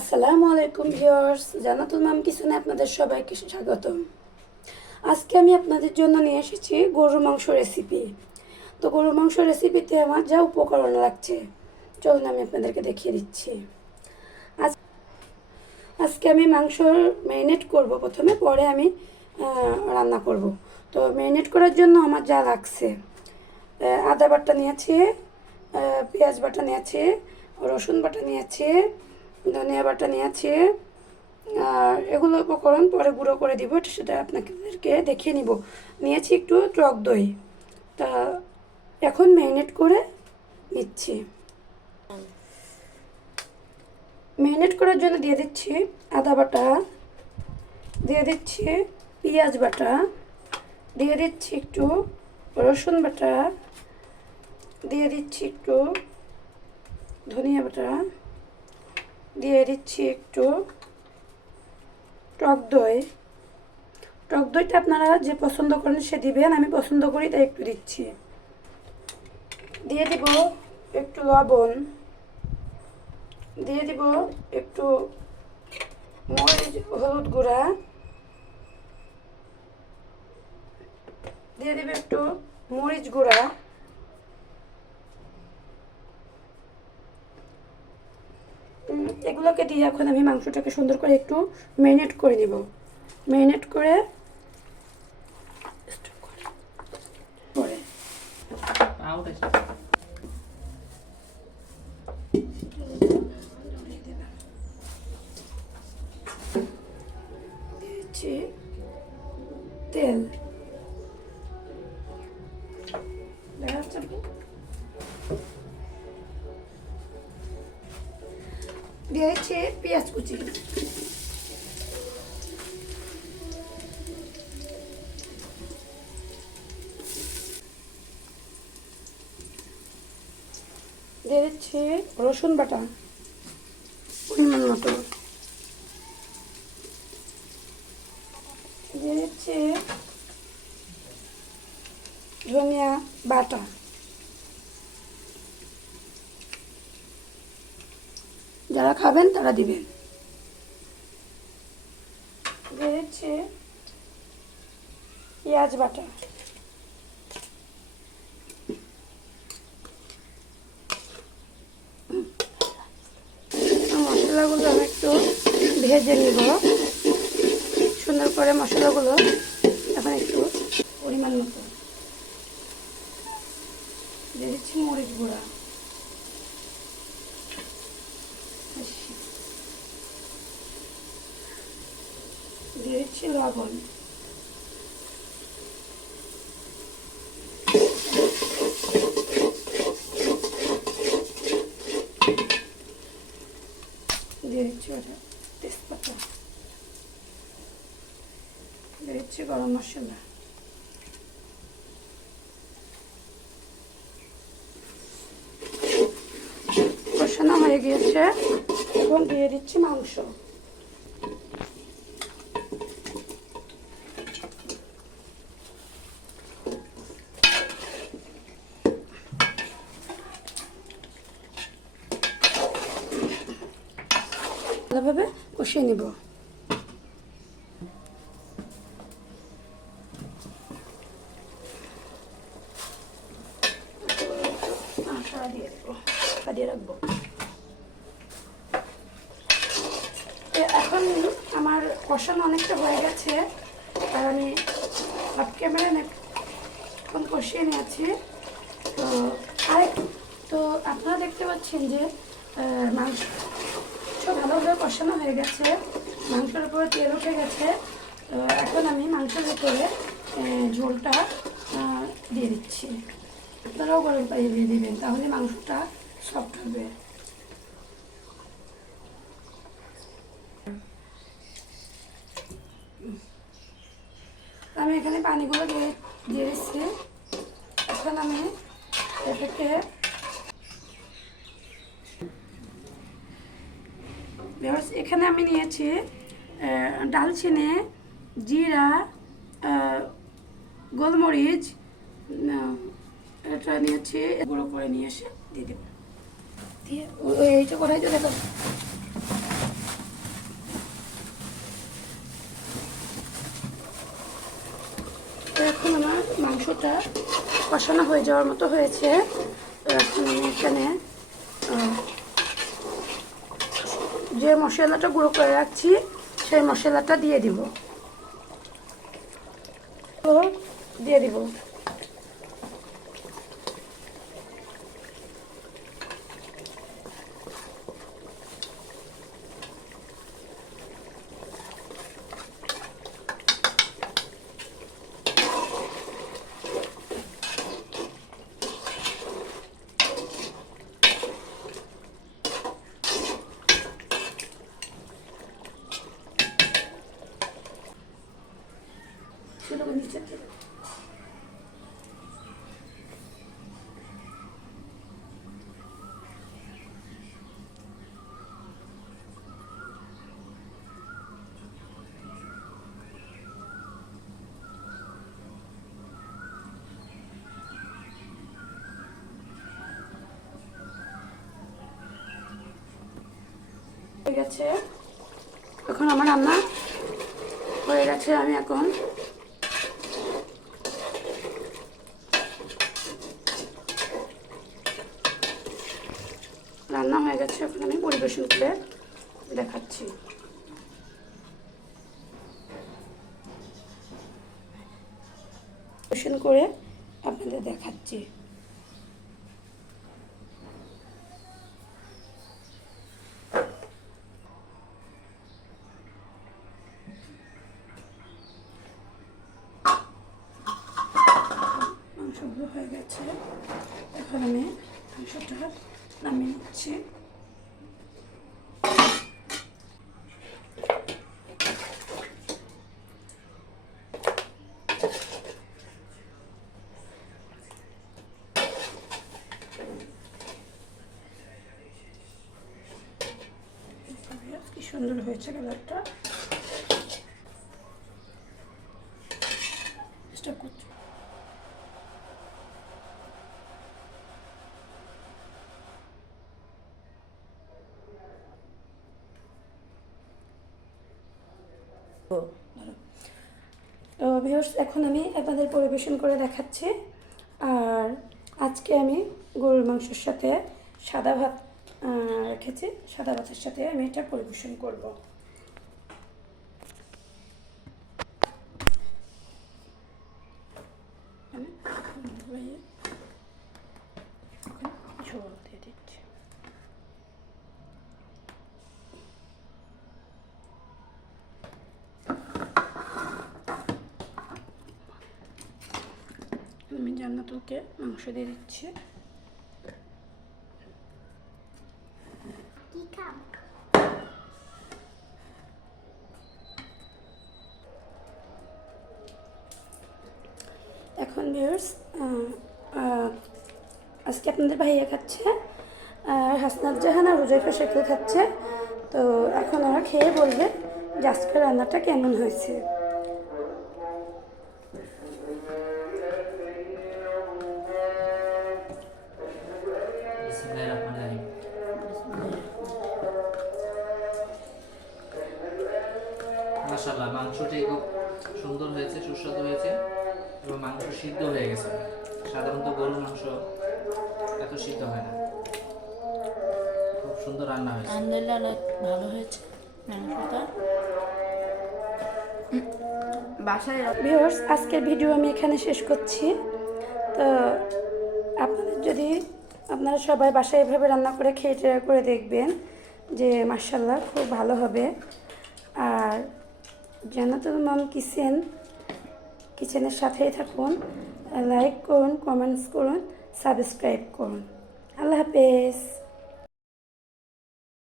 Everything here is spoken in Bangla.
আসসালামু আলাইকুম ভিউয়ার্স, জান্নাতুল মাম কিচেনে আপনাদের সবাইকে স্বাগতম। আজকে আমি আপনাদের জন্য নিয়ে এসেছি গরুর মাংস রেসিপি। তো গরুর মাংস রেসিপিতে আমার যা উপকরণ লাগছে চলুন আমি আপনাদেরকে দেখিয়ে দিচ্ছি। আজকে আমি মাংস ম্যারিনেট করব প্রথমে, পরে আমি রান্না করব। তো ম্যারিনেট করার জন্য আমার যা লাগছে, আদা বাটা নিয়েছি, পেঁয়াজ বাটা নিয়েছি, রসুন বাটা নিয়েছি, ধনিয়া বাটা নিয়েছি। আর এগুলো উপকরণ পরে গুঁড়ো করে দিব, সেটা আপনাদেরকে দেখিয়ে নিব। নিয়েছি একটু টক দই। তা এখন ম্যারিনেট করে নিচ্ছি। ম্যারিনেট করার জন্য দিয়ে দিচ্ছি আদা বাটা, দিয়ে দিচ্ছি পেঁয়াজ বাটা, দিয়ে দিচ্ছি একটু রসুন বাটা, দিয়ে দিচ্ছি একটু ধনিয়া বাটা, দিয়ে দিচ্ছি একটু টক দই। টক দইটা আপনারা যে পছন্দ করেন সে দিবেন, আমি পছন্দ করি তাই একটু দিচ্ছি। দিয়ে দিব একটু লবণ, দিয়ে দিব একটু মরিচ হলুদ গুঁড়া, দিয়ে দিব একটু মরিচ গুঁড়া, এগুলোকে দিয়ে এখন আমি মাংসটাকে সুন্দর করে একটু ম্যারিনেট করে নিব। ম্যারিনেট করে দিয়েছি তেল, দেখা যাচ্ছে দিয়েছি পেঁয়াজ কুচি, দিয়ে দিচ্ছি রসুন বাটা পরিমাণ মতো, দিয়ে দিচ্ছি ধনিয়া বাটা, যারা খাবেন তারা দিবেন। দিয়ে দিচ্ছি পেঁয়াজ বাটা, মশলাগুলো আমি একটু ভেজে নিব সুন্দর করে। মশলাগুলো এখন একটু পরিমাণ মতো দিয়ে দিচ্ছি মরিচ গুঁড়া, দিয়ে দিচ্ছি লবণ, দিয়ে দিচ্ছি ওটা তেজপাতা, দিয়ে দিচ্ছি গরম মশলা, কষানো হয়ে গিয়েছে এবং দিয়ে দিচ্ছি মাংস। ভালোভাবে কষিয়ে নিব। দিয়ে রাখবো। এখন আমার কষানো অনেকটা হয়ে গেছে, আর আমি অফ ক্যামেরা এখন কষিয়ে নিয়েছি। তো তো আপনারা দেখতে পাচ্ছেন যে মাংস ভালোভাবে কষানো হয়ে গেছে, মাংসের উপরে তেল উঠে গেছে। তো এখন আমি মাংসের উপরে ঝোলটা দিয়ে দিচ্ছি। আপনারাও গরম পানি দিয়ে দেবেন, তাহলে মাংসটা সফট হবে। আমি এখানে পানিগুলো দিয়ে দিচ্ছি। এখন আমি এটাকে এখানে আমি নিয়েছি ডালচিনি, জিরা, গোলমরিচ, এটা নিয়েছি, গুঁড়ো করে নিয়ে এসে দিয়ে দেবো। দিয়ে এইটা করাই চলে যাবে। মাংসটা কষানো হয়ে যাওয়ার মতো হয়েছে। তো এখন আমি এখানে যে মশলাটা গুঁড়ো করে রাখছি সেই মশলাটা দিয়ে দিব। হয়ে গেছে, এখন আমার রান্না হয়ে গেছে। আমি এখন রান্না হয়ে গেছে, এখন আমি পরিবেশন করে দেখাচ্ছি। পরিবেশন করে আপনাদের দেখাচ্ছি। মাংসগুলো হয়ে গেছে, এখন আমি মাংসটা নামিয়ে নিচ্ছি। কি সুন্দর হয়েছে কালারটা। স্টপ করছি। তো ভিউয়ার্স, এখন আমি আপনাদের পরিবেশন করে দেখাচ্ছি। আর আজকে আমি গরুর মাংসের সাথে সাদা ভাত রেখেছি, সাদা ভাতের সাথে আমি এটা পরিবেশন করব। ঝোল দিয়ে দিচ্ছি। আমি জান্নাতুলকে মাংস দিয়ে দিচ্ছি। এখন ভিউয়ার্স, আজকে আপনাদের ভাইয়া খাচ্ছে, আর হাসনাত জাহান আর হুজাইফা শেখও খাচ্ছে। তো এখন ওরা খেয়ে বলবে যে আজকে রান্নাটা কেমন হয়েছে। মাশাআল্লাহ, মাংসটি খুব সুন্দর হয়েছে, সুস্বাদু হয়েছে এবং মাংস সিদ্ধ হয়ে গেছে। সাধারণত গরুর মাংস এত সিদ্ধ হয় না। খুব সুন্দর রান্না হয়েছে। আলহামদুলিল্লাহ, অনেক ভালো হয়েছে মাংসটা। বাসায় ভিউয়ার্স, আজকের ভিডিও আমি এখানে শেষ করছি। তো আপনারা সবাই বাসায় এভাবে রান্না করে খেয়ে ট্রাই করে দেখবেন যে মাশাআল্লাহ খুব ভালো হবে। আর জান্নাতুল মম কিচেনের সাথেই থাকুন, লাইক করুন, কমেন্টস করুন, সাবস্ক্রাইব করুন। আল্লাহ হাফেজ।